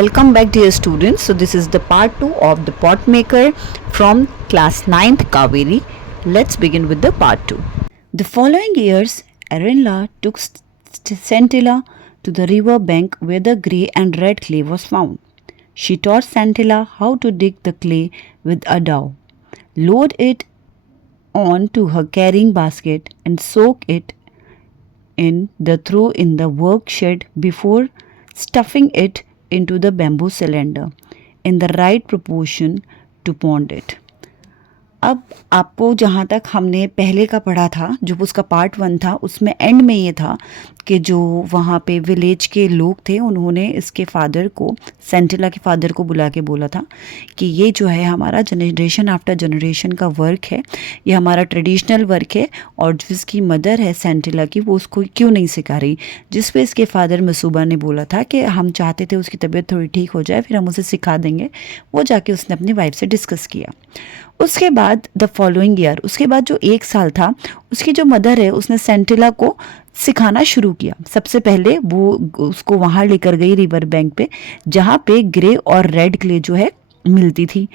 Welcome back, dear students. So this is the part 2 of the pot maker from class 9th Kaveri. Let's begin with the part 2. The following years, Erinla took Scintilla to the river bank where the grey and red clay was found. She taught Scintilla how to dig the clay with a dowel, load it on to her carrying basket and soak it in the throw in the work shed before stuffing it into the bamboo cylinder in the right proportion to pond it. अब आपको जहाँ तक हमने पहले का पढ़ा था, जो उसका पार्ट 1 था, उसमें एंड में ये था कि जो वहाँ पे विलेज के लोग थे उन्होंने इसके फादर को, सेंटिला के फादर को बुला के बोला था कि ये जो है हमारा जनरेशन आफ्टर जनरेशन का वर्क है, ये हमारा ट्रेडिशनल वर्क है और जिसकी मदर है सेंटिला की वो उसको क्यों नहीं सिखा रही। जिस पे इसके फादर मसूबा ने बोला था कि हम चाहते थे उसकी तबीयत थोड़ी ठीक हो जाए फिर हम उसे सिखा देंगे। वो जाके उसने अपनी वाइफ से डिस्कस किया। उसके बाद द फॉलोइंग ईयर, उसके बाद जो 1 साल था, उसकी जो मदर है उसने सेंटिला को सिखाना शुरू किया। सबसे पहले वो उसको वहाँ लेकर गई रिवर बैंक पे जहाँ पे ग्रे और रेड क्ले जो है मिलती थी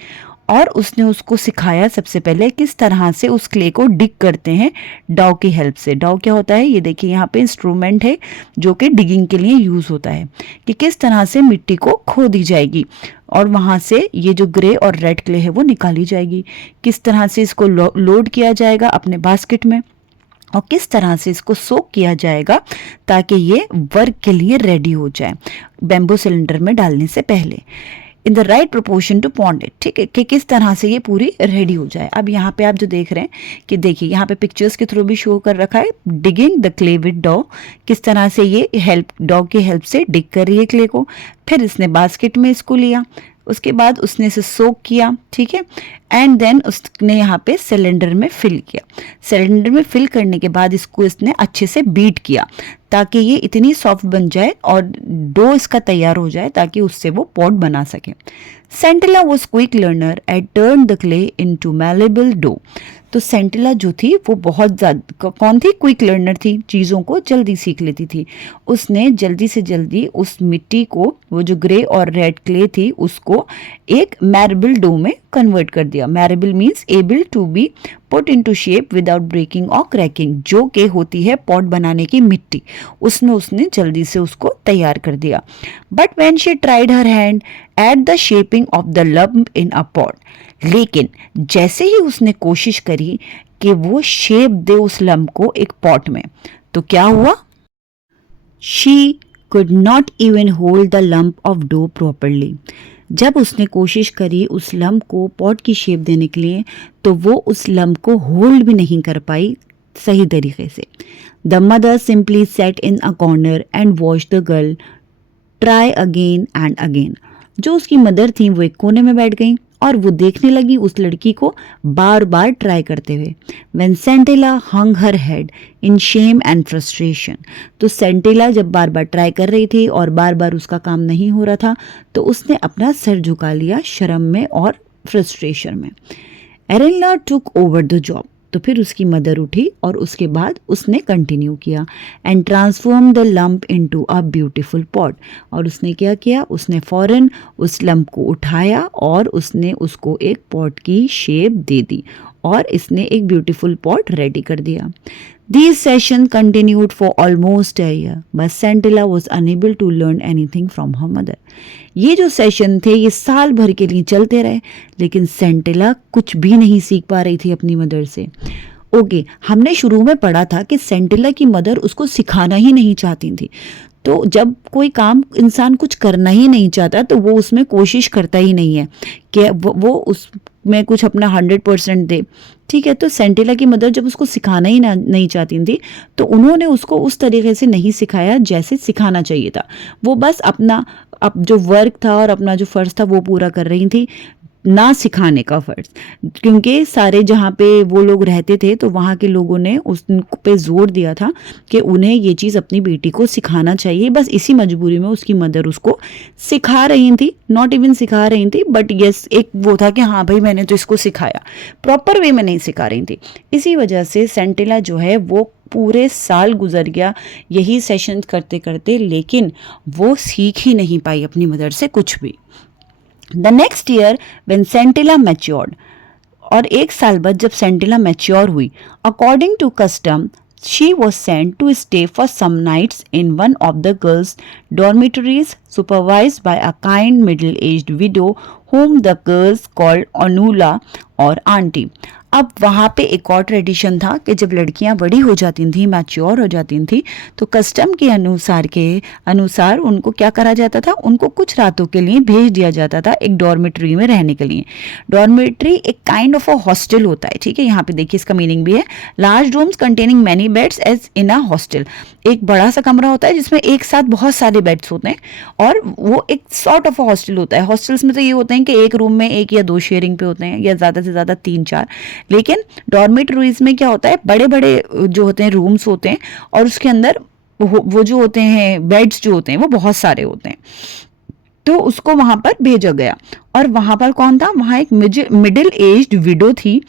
और उसने उसको सिखाया सबसे पहले किस तरह से उस क्ले को डिग करते हैं डॉ की हेल्प से। डॉ क्या होता है, ये देखिए यहाँ पे इंस्ट्रूमेंट है जो कि डिगिंग के लिए यूज़ होता है कि किस तरह से मिट्टी को खोदी जाएगी और वहाँ से ये जो ग्रे और रेड क्ले है वो निकाली जाएगी, किस तरह से इसको लोड किया जाएगा अपने बास्केट में और किस तरह से इसको सोक किया जाएगा ताकि ये वर्क के लिए रेडी हो जाए बैम्बू सिलेंडर में डालने से पहले, in the right proportion to pound it. ठीक है, कि किस तरह से ये पूरी रेडी हो जाए। अब यहाँ पे आप जो देख रहे हैं कि देखिए यहाँ पे पिक्चर्स के थ्रू भी शो कर रखा है डिगिंग द क्ले विद डॉ, किस तरह से ये डॉ की हेल्प से डिग कर रही है क्ले को। फिर इसने बास्केट में इसको लिया, उसके बाद उसने इसे सोक किया, ठीक है, एंड देन उसने यहाँ पे सिलेंडर में फिल किया। सिलेंडर में फिल करने के बाद इसको इसने अच्छे से बीट किया ताकि ये इतनी सॉफ्ट बन जाए और डो इसका तैयार हो जाए ताकि उससे वो पॉट बना सके। Sentila was quick learner and turn the clay into malleable dough. तो सेंटिला जो थी वो बहुत ज़्यादा कौन थी, क्विक लर्नर थी, चीज़ों को जल्दी सीख लेती थी। उसने जल्दी से जल्दी उस मिट्टी को, वो जो ग्रे और रेड क्ले थी, उसको एक मैरेबल डो में कन्वर्ट कर दिया। Malleable means able to be put into shape without breaking और क्रैकिंग, जो कि होती है पॉट बनाने की मिट्टी, उसमें उसने जल्दी से उसको तैयार कर दिया। But when she tried her hand at the shaping of the lump in a pot, लेकिन जैसे ही उसने कोशिश करी कि वो शेप दे उस लम्प को एक पॉट में, तो क्या हुआ, she could not even hold the lump of dough properly. जब उसने कोशिश करी उस लम्प को पॉट की शेप देने के लिए तो वो उस लम्प को होल्ड भी नहीं कर पाई सही तरीके से। The mother simply set in a corner and watch the girl try again and again. जो उसकी मदर थी वो एक कोने में बैठ गई और वो देखने लगी उस लड़की को बार बार ट्राई करते हुए। When Scintilla hung her head in shame and frustration, तो सेंटिला जब बार बार ट्राई कर रही थी और बार बार उसका काम नहीं हो रहा था तो उसने अपना सर झुका लिया शर्म में और फ्रस्ट्रेशन में। एरिनला टुक ओवर द जॉब, तो फिर उसकी मदर उठी और उसके बाद उसने कंटिन्यू किया and transform the lump into a beautiful pot. और उसने क्या किया, उसने फ़ौरन उस लम्प को उठाया और उसने उसको एक पॉट की शेप दे दी और इसने एक ब्यूटीफुल पॉट रेडी कर दिया। These sessions continued for almost a year, but Scintilla was unable to learn anything from her mother. ये जो सेशन थे ये साल भर के लिए चलते रहे लेकिन सेंटिला कुछ भी नहीं सीख पा रही थी अपनी मदर से। ओके, हमने शुरू में पढ़ा था कि सेंटिला की मदर उसको सिखाना ही नहीं चाहती थी। तो जब कोई काम इंसान कुछ करना ही नहीं चाहता तो वो उसमें कोशिश करता ही नहीं है कि वो उसमें कुछ अपना 100% दे। ठीक है, तो सेंटिला की मदर जब उसको सिखाना ही नहीं चाहती थी तो उन्होंने उसको उस तरीके से नहीं सिखाया जैसे सिखाना चाहिए था। वो बस अपना जो वर्क था और अपना जो फ़र्ज़ था वो पूरा कर रही थी, ना सिखाने का फ़र्ज़, क्योंकि सारे जहाँ पे वो लोग रहते थे तो वहाँ के लोगों ने उस पे ज़ोर दिया था कि उन्हें ये चीज़ अपनी बेटी को सिखाना चाहिए। बस इसी मजबूरी में उसकी मदर उसको सिखा रही थी, नॉट इवन सिखा रही थी बट यस एक वो था कि हाँ भाई मैंने तो इसको सिखाया, प्रॉपर वे में नहीं सिखा रही थी। इसी वजह से सेंटिला जो है वो पूरे साल गुजर गया यही सेशन करते करते, लेकिन वो सीख ही नहीं पाई अपनी मदर से कुछ भी। The next year when Sentila matured, और एक साल बाद जब सेंटिला मैच्योर हुई, according to custom she was sent to stay for some nights in one of the girls' dormitories, supervised by a kind middle-aged widow whom the girls called Onula और aunty. अब वहाँ पे एक और ट्रेडिशन था कि जब लड़कियाँ बड़ी हो जाती थी, मैच्योर हो जाती थी, तो कस्टम के अनुसार उनको क्या करा जाता था, उनको कुछ रातों के लिए भेज दिया जाता था एक डॉर्मेट्री में रहने के लिए। डॉर्मेट्री एक काइंड ऑफ अ हॉस्टल होता है, ठीक है। यहाँ पे देखिए इसका मीनिंग भी है, large rooms containing many beds as in a hostel. एक बड़ा सा कमरा होता है जिसमें एक साथ बहुत सारे बेड्स होते हैं, और वो एक सॉर्ट ऑफ अ हॉस्टल होता है। हॉस्टल्स में तो ये होते हैं कि एक रूम में एक या दो शेयरिंग पे होते हैं, या ज़्यादा से ज़्यादा 3-4, लेकिन डॉर्मेटरीज में क्या होता है, बड़े बड़े जो होते हैं रूम्स होते हैं, और उसके अंदर वो जो होते हैं बेड्स जो होते हैं वो बहुत सारे होते हैं। तो उसको वहां पर भेजा गया, और वहां पर कौन था, वहां एक मिडिल एज्ड विडो थी,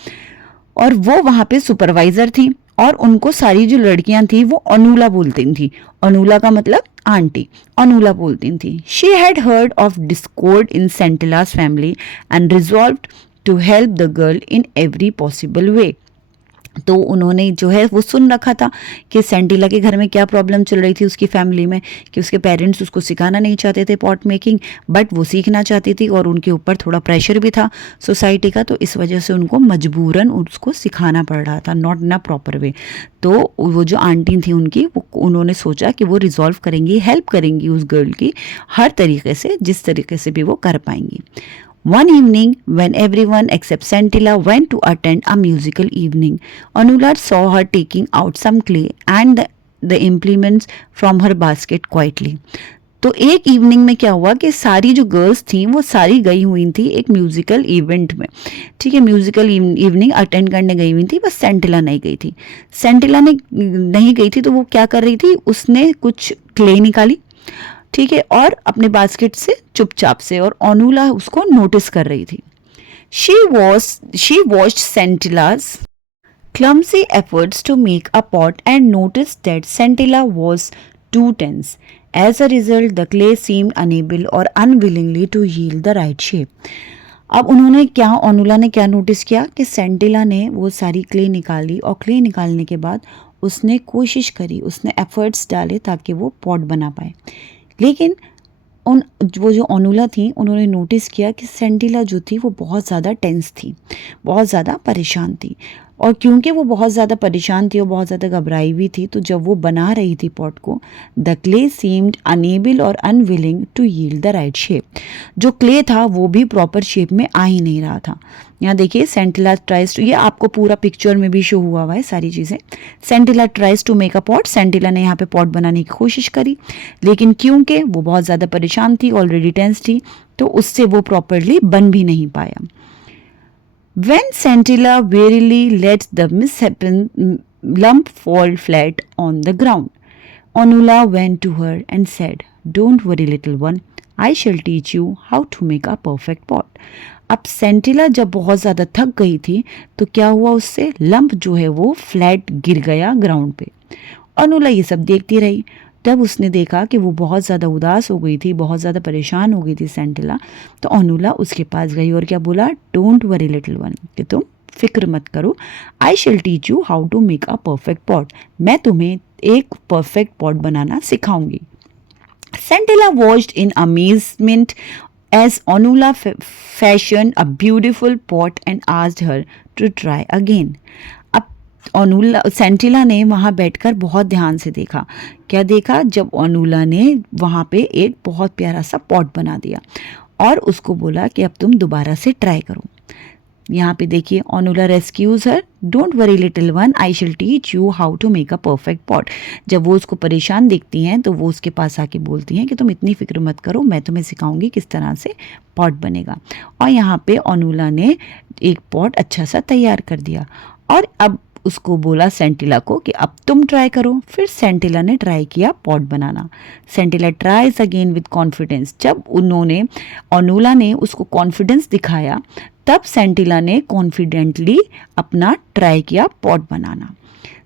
और वो वहां पे सुपरवाइजर थी, और उनको सारी जो लड़कियां थी वो अनुला बोलती थी। अनुला का मतलब आंटी, अनुला बोलती थी। She had heard of discord in Sentila's family and resolved to help the girl in every possible way. तो उन्होंने जो है वो सुन रखा था कि सेंटिला के घर में क्या प्रॉब्लम चल रही थी उसकी फैमिली में, कि उसके पेरेंट्स उसको सिखाना नहीं चाहते थे पॉट मेकिंग, बट वो सीखना चाहती थी, और उनके ऊपर थोड़ा प्रेशर भी था सोसाइटी का, तो इस वजह से उनको मजबूरन उसको सिखाना पड़ रहा था, not in a proper way. तो वो जो आंटी थी उनकी, उन्होंने सोचा कि वो रिजॉल्व करेंगी, हेल्प करेंगी उस गर्ल की हर तरीके से, जिस तरीके से भी वो कर पाएंगी। One evening, when everyone except Scintilla went to attend a musical evening, Anula saw her taking out some clay and the implements from her basket quietly. तो एक इवनिंग में क्या हुआ कि सारी जो गर्ल्स थी वो सारी गई हुई थी एक म्यूजिकल इवेंट में, ठीक है, म्यूजिकल इवनिंग अटेंड करने गई हुई थी, बस सेंटिला नहीं गई थी। सेंटिला ने नहीं गई थी तो वो क्या कर रही थी, उसने कुछ क्ले निकाली, ठीक है, और अपने बास्केट से चुपचाप से, और अनुला उसको नोटिस कर रही थी। She watched Scintilla's clumsy efforts to make a pot and noticed that Scintilla was too tense. As a result, the clay seemed unable or unwillingly to yield the right shape. अब अनुला ने क्या notice किया कि सेंटिला ने वो सारी clay निकाली, और क्ले निकालने के बाद उसने कोशिश करी, उसने एफर्ट्स डाले ताकि वो पॉट बना पाए, लेकिन वो जो अनुला थी उन्होंने नोटिस किया कि सेंटिला जो थी वो बहुत ज़्यादा टेंस थी, बहुत ज़्यादा परेशान थी, और क्योंकि वो बहुत ज़्यादा परेशान थी और बहुत ज़्यादा घबराई हुई थी, तो जब वो बना रही थी पॉट को, द क्ले सीम्ड अनेबल और unwilling to yield the right shape. जो क्ले था वो भी प्रॉपर शेप में आ ही नहीं रहा था। यहाँ देखिए, सेंटिला ट्राइज टू, ये आपको पूरा पिक्चर में भी शो हुआ है सारी चीज़ें। Sentila tries to make a pot, Sentila ने यहाँ पे पॉट बनाने की कोशिश करी, लेकिन क्योंकि वो बहुत ज़्यादा परेशान थी, ऑलरेडी टेंस थी, तो उससे वो प्रॉपरली बन भी नहीं पाया। When Scintilla wearily let the misshapen lump fall flat on the ground, Anula went to her and said, "Don't worry, little one. I shall teach you how to make a perfect pot." अब सेंटिला जब बहुत ज़्यादा थक गई थी तो क्या हुआ, उससे लंप जो है वो फ्लैट गिर गया ग्राउंड पे। अनुला ये सब देखती रही। तब उसने देखा कि वो बहुत ज़्यादा उदास हो गई थी, बहुत ज़्यादा परेशान हो गई थी सेंटिला। तो अनुला उसके पास गई और क्या बोला, डोंट वरी लिटिल वन, कि तुम फिक्र मत करो, I shall teach you how to make a perfect pot, मैं तुम्हें एक परफेक्ट पॉट बनाना सिखाऊंगी। Sentila watched in amazement as Anula fashioned a beautiful pot and asked her to try again. अब सेंटिला ने वहाँ बैठकर बहुत ध्यान से देखा। क्या देखा, जब अनुला ने वहाँ पे एक बहुत प्यारा सा पॉट बना दिया और उसको बोला कि अब तुम दोबारा से ट्राई करो। यहाँ पे देखिए, Anula rescues her, don't worry little one, I shall teach you how to make a perfect pot. जब वो उसको परेशान देखती हैं तो वो उसके पास आके बोलती हैं कि तुम इतनी फिक्र मत करो, मैं तुम्हें सिखाऊंगी किस तरह से पॉट बनेगा। और यहाँ पे अनुला ने एक पॉट अच्छा सा तैयार कर दिया और अब उसको बोला सेंटिला को कि अब तुम ट्राई करो। फिर सेंटिला ने ट्राई किया पॉट बनाना। Sentila tries again with confidence. जब अनुला ने उसको कॉन्फिडेंस दिखाया तब सेंटिला ने कॉन्फिडेंटली अपना ट्राई किया pot banana.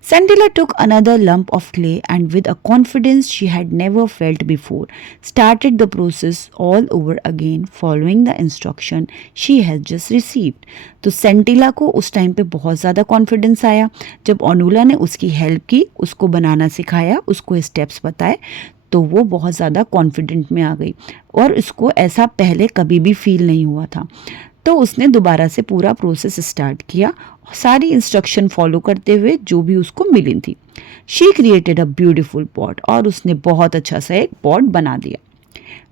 Santilla took another lump of clay and with a confidence she had never felt before, started the process all over again following the instruction she had just received. तो सेंटिला को उस time पे बहुत ज़्यादा confidence आया जब ओनुला ने उसकी हेल्प की, उसको बनाना सिखाया, उसको स्टेप्स बताए, तो वो बहुत ज़्यादा कॉन्फिडेंट में आ गई और इसको ऐसा पहले कभी भी फील नहीं हुआ था। तो उसने दोबारा से पूरा प्रोसेस स्टार्ट किया सारी इंस्ट्रक्शन फॉलो करते हुए जो भी उसको मिली थी। She created a beautiful pot और उसने बहुत अच्छा सा एक पॉट बना दिया।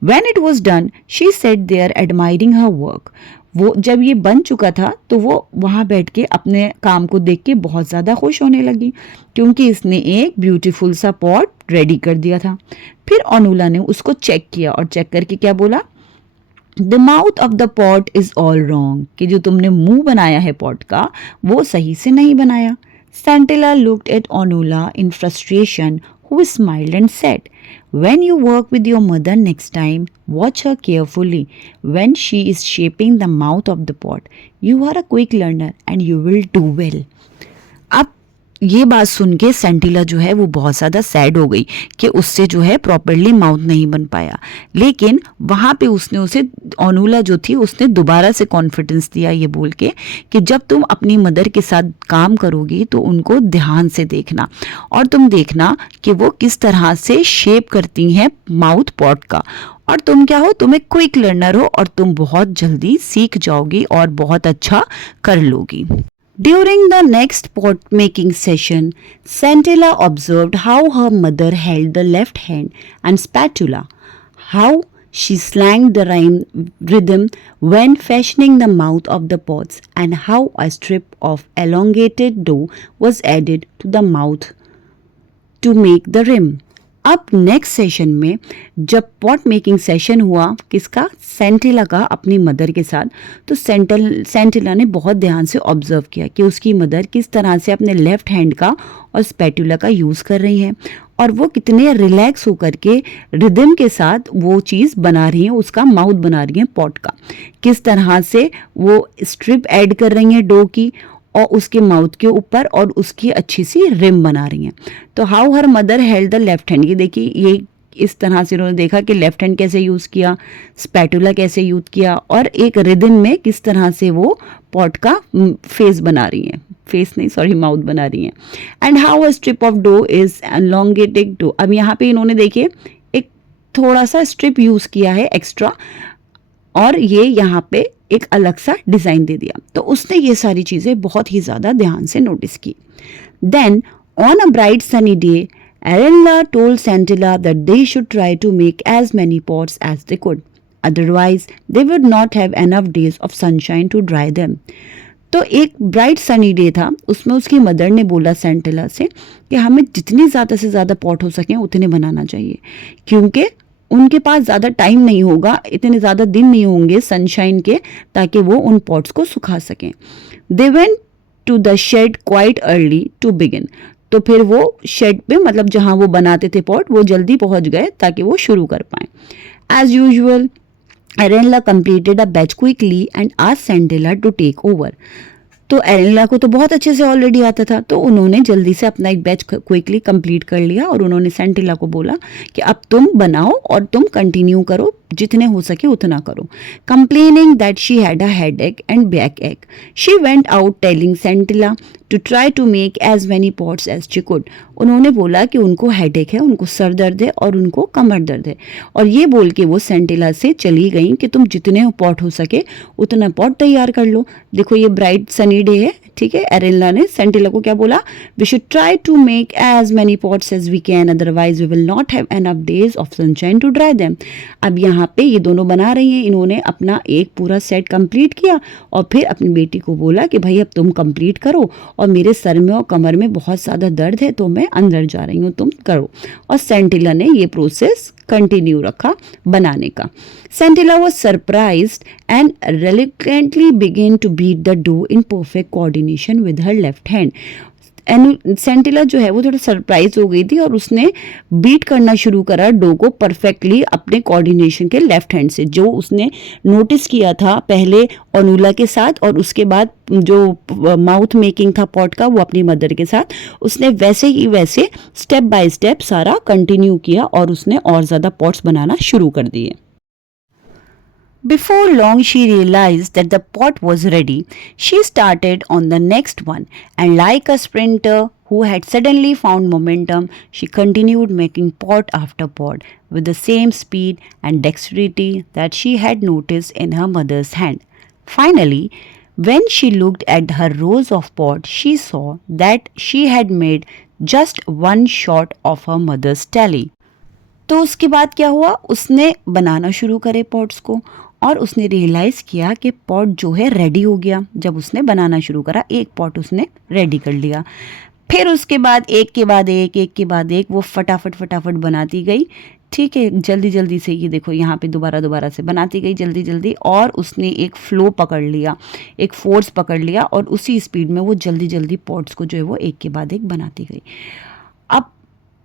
When it was done, she sat there admiring her work. वो जब ये बन चुका था तो वो वहाँ बैठ के अपने काम को देख के बहुत ज़्यादा खुश होने लगी क्योंकि इसने एक ब्यूटीफुल सा पॉट रेडी कर दिया था। फिर ओनुला ने उसको चेक किया और चेक करके क्या बोला, the mouth of the pot is all wrong, कि जो तुमने मुंह बनाया है पॉट का वो सही से नहीं बनाया। Santilla looked at Onula in frustration, who smiled and said, when you work with your mother next time, watch her carefully when she is shaping the mouth of the pot. You are a quick learner and you will do well. अब ये बात सुन के सेंटिला जो है वो बहुत ज़्यादा sad हो गई कि उससे जो है प्रॉपरली माउथ नहीं बन पाया, लेकिन वहाँ पे उसने उसे ओनुला जो थी उसने दोबारा से कॉन्फिडेंस दिया ये बोल के कि जब तुम अपनी मदर के साथ काम करोगी तो उनको ध्यान से देखना और तुम देखना कि वो किस तरह से शेप करती हैं माउथ पॉट का, और तुम क्या हो, तुम एक क्विक लर्नर हो और तुम बहुत जल्दी सीख जाओगी और बहुत अच्छा कर लोगी। During the next pot making session, Santilla observed how her mother held the left hand and spatula, how she slanged the rhythm when fashioning the mouth of the pots, and how a strip of elongated dough was added to the mouth to make the rim. अब next session में जब pot making session हुआ किसका, सेंटिला का, अपनी mother के साथ, तो सेंटिला ने बहुत ध्यान से ऑब्जर्व किया कि उसकी मदर किस तरह से अपने लेफ्ट हैंड का और स्पैटुला का यूज़ कर रही हैं और वो कितने रिलैक्स होकर के रिदम के साथ वो चीज़ बना रही हैं, उसका माउथ बना रही हैं पॉट का, किस तरह से वो स्ट्रिप ऐड कर रही हैं डो की और उसके माउथ के ऊपर और उसकी अच्छी सी रिम बना रही हैं। तो how her mother held the left hand, ये देखिए ये इस तरह से उन्होंने देखा कि लेफ्ट हैंड कैसे यूज़ किया, स्पैटुला कैसे यूज़ किया और एक रिदम में किस तरह से वो पॉट का फेस बना रही हैं, फेस नहीं सॉरी माउथ बना रही हैं। And how a strip of dough is elongated dough, अब यहाँ पे इन्होंने देखिए एक थोड़ा सा स्ट्रिप यूज़ किया है एक्स्ट्रा और ये यहाँ पे एक अलग सा डिज़ाइन दे दिया, तो उसने ये सारी चीज़ें बहुत ही ज़्यादा ध्यान से नोटिस की। Then on a bright sunny day Arella told Santilla that they should try to make as many pots as they could, otherwise they would not have enough days of sunshine to dry them. तो एक bright sunny day था, उसमें उसकी mother ने बोला सेंटिला से कि हमें जितनी ज़्यादा से ज़्यादा पॉट हो सकें उतने बनाना चाहिए क्योंकि उनके पास ज़्यादा टाइम नहीं होगा, इतने ज़्यादा दिन नहीं होंगे सनशाइन के ताकि वो उन पॉट्स को सुखा सकें। They went to the shed quite early to begin, तो फिर वो शेड पे मतलब जहाँ वो बनाते थे पॉट वो जल्दी पहुँच गए ताकि वो शुरू कर पाएँ। As usual Arella completed a batch quickly and asked Santilla to take over. तो एरेला को तो बहुत अच्छे से ऑलरेडी आता था तो उन्होंने जल्दी से अपना एक बैच क्विकली कंप्लीट कर लिया और उन्होंने सेंटिला को बोला कि अब तुम बनाओ और तुम कंटिन्यू करो, जितने हो सके उतना करो। Complaining that she had a headache and backache, she went out telling Sentila to try to make as many pots as she could. उन्होंने बोला कि उनको हेडेक है, उनको सर दर्द है और उनको कमर दर्द है, और ये बोल के वो सेंटिला से चली गई कि तुम जितने पॉट हो सके उतना पॉट तैयार कर लो। देखो ये ब्राइट सनी डे है, ठीक है। एरेला ने सेंटिला को क्या बोला, we should try to make as many pots as we can, otherwise we will not have enough days of sunshine to dry them. अब यहाँ पे ये दोनों बना रही हैं, इन्होंने अपना एक पूरा सेट कंप्लीट किया और फिर अपनी बेटी को बोला कि भाई अब तुम कंप्लीट करो और मेरे सर में और कमर में बहुत ज़्यादा दर्द है तो मैं अंदर जा रही हूँ, तुम करो। और सेंटिला ने ये प्रोसेस कंटिन्यू रखा बनाने का। Santilla was surprised and reluctantly began to beat the dough in perfect coordination with her left hand. सेंटिला जो है वो थोड़ा सरप्राइज हो गई थी और उसने बीट करना शुरू करा डो को परफेक्टली अपने कोऑर्डिनेशन के लेफ्ट हैंड से, जो उसने नोटिस किया था पहले ओनुला के साथ और उसके बाद जो माउथ मेकिंग था पॉट का वो अपनी मदर के साथ, उसने वैसे ही वैसे स्टेप बाय स्टेप सारा कंटिन्यू किया और उसने और ज़्यादा पॉट्स बनाना शुरू कर दिए. Before long, she realized that the pot was ready. She started on the next one, and like a sprinter who had suddenly found momentum, she continued making pot after pot with the same speed and dexterity that she had noticed in her mother's hand. Finally, when she looked at her rows of pots, she saw that she had made just one short of her mother's tally. तो उसके बाद क्या हुआ, उसने बनाना शुरू करे pots को और उसने रियलाइज़ किया कि पॉट जो है रेडी हो गया. जब उसने बनाना शुरू करा एक पॉट उसने रेडी कर लिया. फिर उसके बाद एक के बाद एक वो फटाफट बनाती गई. ठीक है, जल्दी जल्दी से ये देखो यहाँ पे दोबारा से बनाती गई जल्दी जल्दी और उसने एक फ्लो पकड़ लिया, एक फोर्स पकड़ लिया और उसी स्पीड में वो जल्दी पॉट्स को जो है वो एक के बाद एक बनाती गई. अब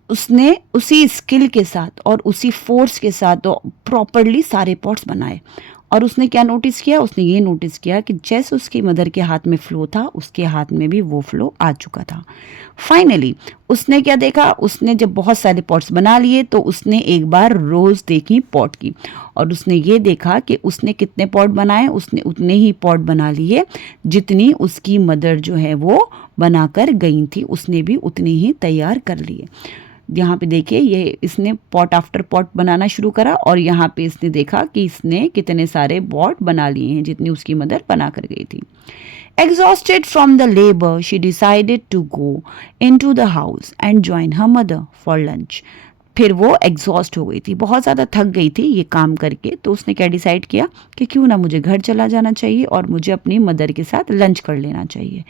उसने उसी स्किल के साथ और उसी फोर्स के साथ तो प्रॉपरली सारे पॉट्स बनाए. और उसने क्या नोटिस किया, उसने ये नोटिस किया कि जैसे उसकी मदर के हाथ में फ्लो था उसके हाथ में भी वो फ्लो आ चुका था. फाइनली उसने क्या देखा, उसने जब बहुत सारे पॉट्स बना लिए तो उसने एक बार रोज़ देखी पॉट की और उसने ये देखा कि उसने कितने पॉट बनाए, उसने उतने ही पॉट बना लिए जितनी उसकी मदर जो है वो बनाकर गई थी, उसने भी उतने ही तैयार कर लिए. यहाँ पे देखिए ये इसने पॉट आफ्टर पॉट बनाना शुरू करा और यहाँ पे इसने देखा कि इसने कितने सारे पॉट बना लिए हैं जितनी उसकी मदर बना कर गई थी. Exhausted from the labor, she decided to go into the house and join her mother for lunch. फिर वो एग्जॉस्ट हो गई थी, बहुत ज़्यादा थक गई थी ये काम करके, तो उसने क्या डिसाइड किया कि क्यों ना मुझे घर चला जाना चाहिए और मुझे अपनी मदर के साथ लंच कर लेना चाहिए.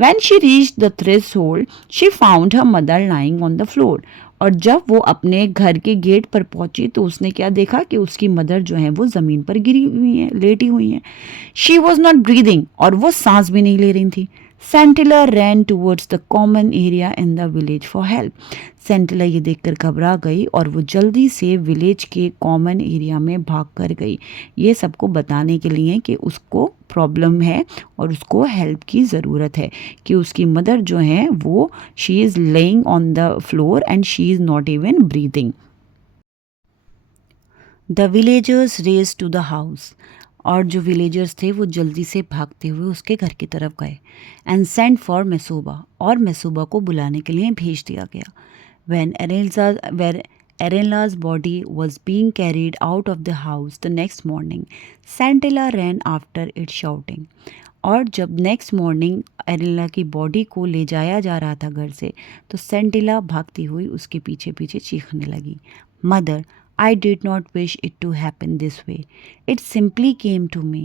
When she reached the threshold, she found her mother lying on the floor. और जब वो अपने घर के गेट पर पहुंची तो उसने क्या देखा कि उसकी मदर जो है वो ज़मीन पर गिरी हुई है, लेटी हुई है. She was not breathing और वो सांस भी नहीं ले रही थी. सेंटिला ran towards the common area in the village for help. सेंटिला ये देखकर घबरा गई और वो जल्दी से विलेज के कॉमन एरिया में भाग कर गई, ये सबको बताने के लिए कि उसको प्रॉब्लम है और उसको हेल्प की ज़रूरत है, कि उसकी मदर जो है वो she is laying on the floor and she is not even breathing. The villagers race to the house. और जो विलेजर्स थे वो जल्दी से भागते हुए उसके घर की तरफ गए. एंड सेंड फॉर मेसूबा, और मेसूबा को बुलाने के लिए भेज दिया गया. When Arenla's body was being carried out of the house the next morning, Santilla ran after it shouting. और जब नेक्स्ट मॉर्निंग एरेला की बॉडी को ले जाया जा रहा था घर से तो सेंटिला भागती हुई उसके पीछे पीछे चीखने लगी. Mother, I did not wish it to happen this way. It simply came to me.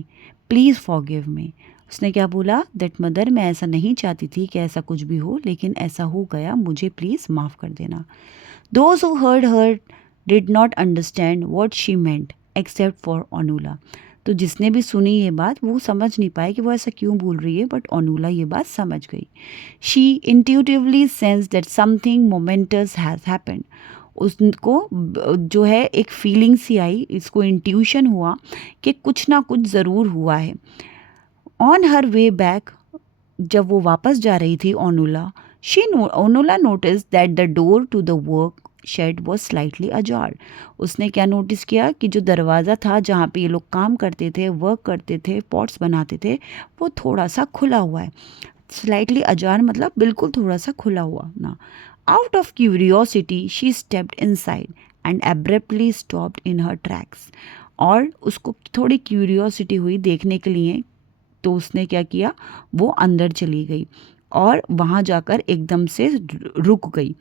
Please forgive me. उसने क्या बोला, दैट मदर, मैं ऐसा नहीं चाहती थी कि ऐसा कुछ भी हो, लेकिन ऐसा हो गया, मुझे प्लीज़ माफ़ कर देना. Those who heard her did not understand what she meant except for Onula. तो जिसने भी सुनी ये बात वो समझ नहीं पाए कि वो ऐसा क्यों बोल रही है, बट ओनुला ये बात समझ गई. She intuitively sensed that something momentous has happened. उसको जो है एक फीलिंग सी आई, इसको इंट्यूशन हुआ कि कुछ ना कुछ ज़रूर हुआ है. ऑन हर वे बैक, जब वो वापस जा रही थी Anula notice that the door to the work shed was slightly ajar. उसने क्या नोटिस किया कि जो दरवाज़ा था जहाँ पे ये लोग काम करते थे, वर्क करते थे, पॉट्स बनाते थे, वो थोड़ा सा खुला हुआ है. स्लाइटली अजार मतलब बिल्कुल थोड़ा सा खुला हुआ ना. Out of curiosity, she stepped inside and abruptly stopped in her tracks. और उसको थोड़ी क्यूरियोसिटी हुई देखने के लिए, तो उसने क्या किया, वो अंदर चली गई और वहाँ जाकर एकदम से रुक गई.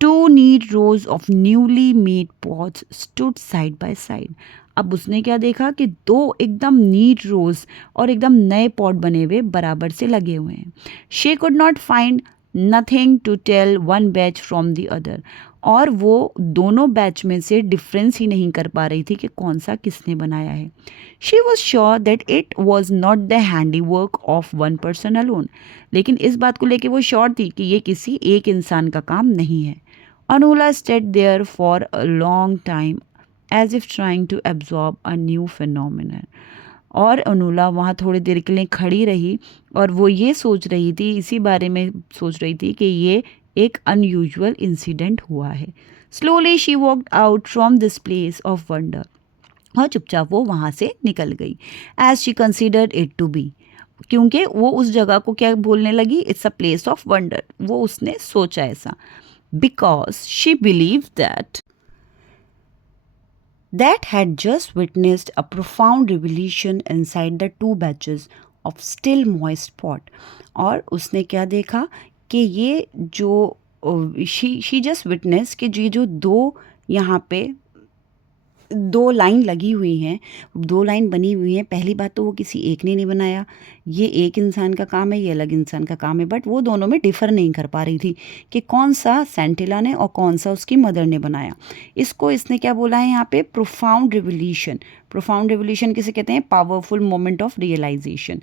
2 neat rows of newly made pots stood side by side. अब उसने क्या देखा कि 2 एकदम नीट रोज और एकदम नए पॉट बने हुए बराबर से लगे हुए हैं. She could not find nothing to tell one batch from the other. और वो दोनों बैच में से डिफरेंस ही नहीं कर पा रही थी कि कौन सा किसने बनाया है। She was sure that it was not the handy work of one person alone, लेकिन इस बात को लेके वो श्योर थी कि ये किसी एक इंसान का काम नहीं है। Anula stayed there for a long time as if trying to absorb a new phenomenon. और अनुला वहाँ थोड़ी देर के लिए खड़ी रही और वो ये सोच रही थी, इसी बारे में सोच रही थी कि ये एक अनयूजुअल इंसिडेंट हुआ है। Slowly she walked out from this place of wonder, और चुपचाप वो वहाँ से निकल गई। As she considered it to be, क्योंकि वो उस जगह को क्या बोलने लगी, it's a place of wonder, वो उसने सोचा ऐसा। Because she believe that had just witnessed a profound revelation inside the two batches of still moist pot। और उसने क्या देखा कि ये जो शी जस्ट विटनेस कि ये जो दो यहाँ पे दो लाइन लगी हुई हैं, दो लाइन बनी हुई हैं, पहली बात तो वो किसी एक ने नहीं बनाया, ये एक इंसान का काम है, ये अलग इंसान का काम है, बट वो दोनों में डिफ़र नहीं कर पा रही थी कि कौन सा सेंटिला ने और कौन सा उसकी मदर ने बनाया। इसको इसने क्या बोला है यहाँ पे, प्रोफाउंड रिवोल्यूशन। प्रोफाउंड रिवोल्यूशन किसे कहते हैं, पावरफुल मोमेंट ऑफ रियलाइजेशन,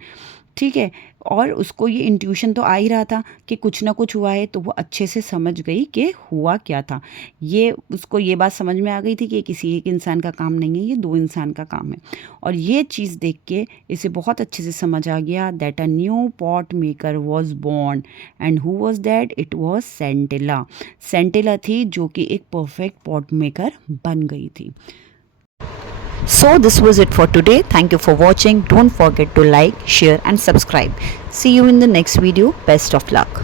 ठीक है। और उसको ये इंट्यूशन तो आ ही रहा था कि कुछ ना कुछ हुआ है, तो वो अच्छे से समझ गई कि हुआ क्या था। ये उसको ये बात समझ में आ गई थी कि किसी एक इंसान का काम नहीं है, ये दो इंसान का काम है। और ये चीज़ देख के इसे बहुत अच्छे से समझ आ गया that a new pot maker was born. And who was that, it was Sentila. Sentila थी जो कि एक परफेक्ट पॉट मेकर बन गई थी। So this was it for today. Thank you for watching. Don't forget to like, share and subscribe. See you in the next video. Best of luck.